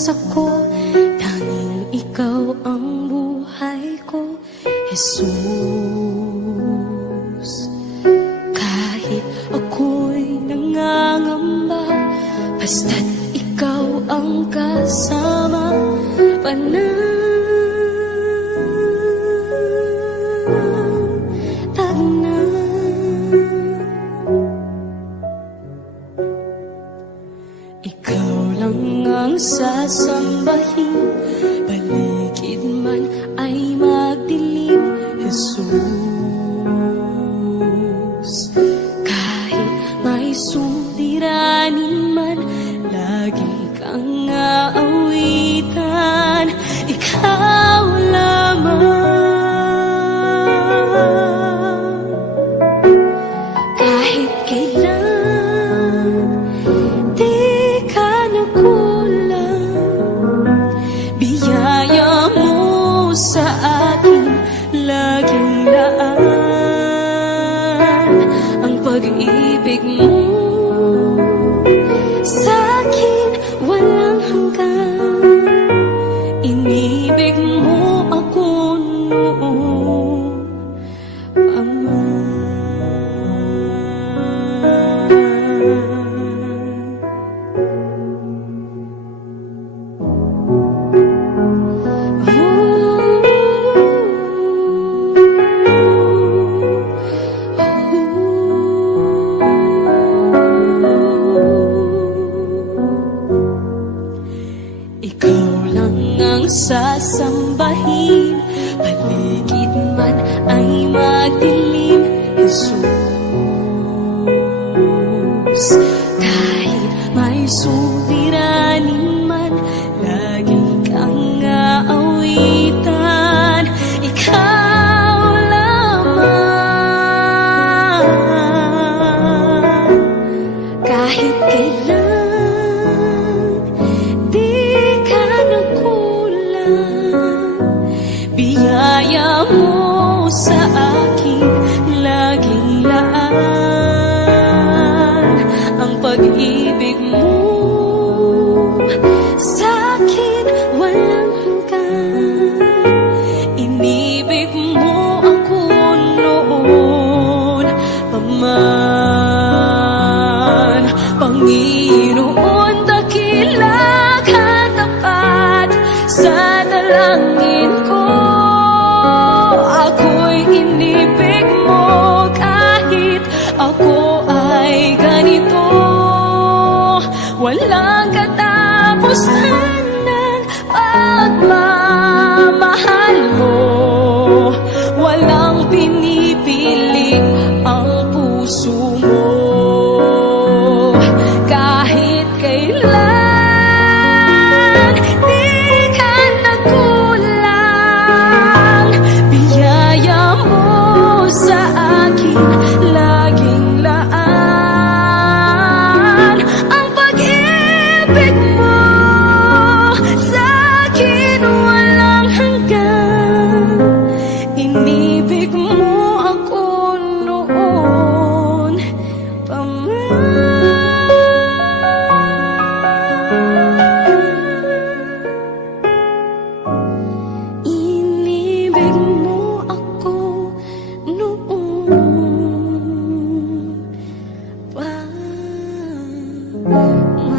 puso ko, tanging ikaw ang buhay ko, Jesus. Kahit ako'y nangangamba, basta't ikaw ang kasama, panatag na. Ikaw lang ang sasambahin, paligid man ay magdilim, Jesus. Kahit may suliranin man, lagi kang aawitan, ikaw lamang. Kahit kailan di ka nakulang, biyaya mo sa akin laging laan. Ang pag-ibig mo sa'kin walang hanggan, inibig mo ako noon pa man. Ikaw lang ang sasambahin, paligid man ay magdilim, Jesus. Kahit may suliranin man, lagi kang aawitan, ikaw lamang. Kahit kailan biyaya mo sa akin laging laan. Ang pag-ibig mo sa'kin walang hanggan, inibig mo ako noon pa man. Panginoon, dakila ka tapat sa dalangin ko. Ako'y inibig mo kahit ako ay ganito. Walang katapusan ng pagmamahal mo, walang pinipili ang puso mo. Kahit kailan di ka nakulang, biyaya mo sa akin laging laan. Ang pag-ibig mo sa'kin walang hanggan, inibig mo ako noon pa man. Inibig mo ako noon pa man.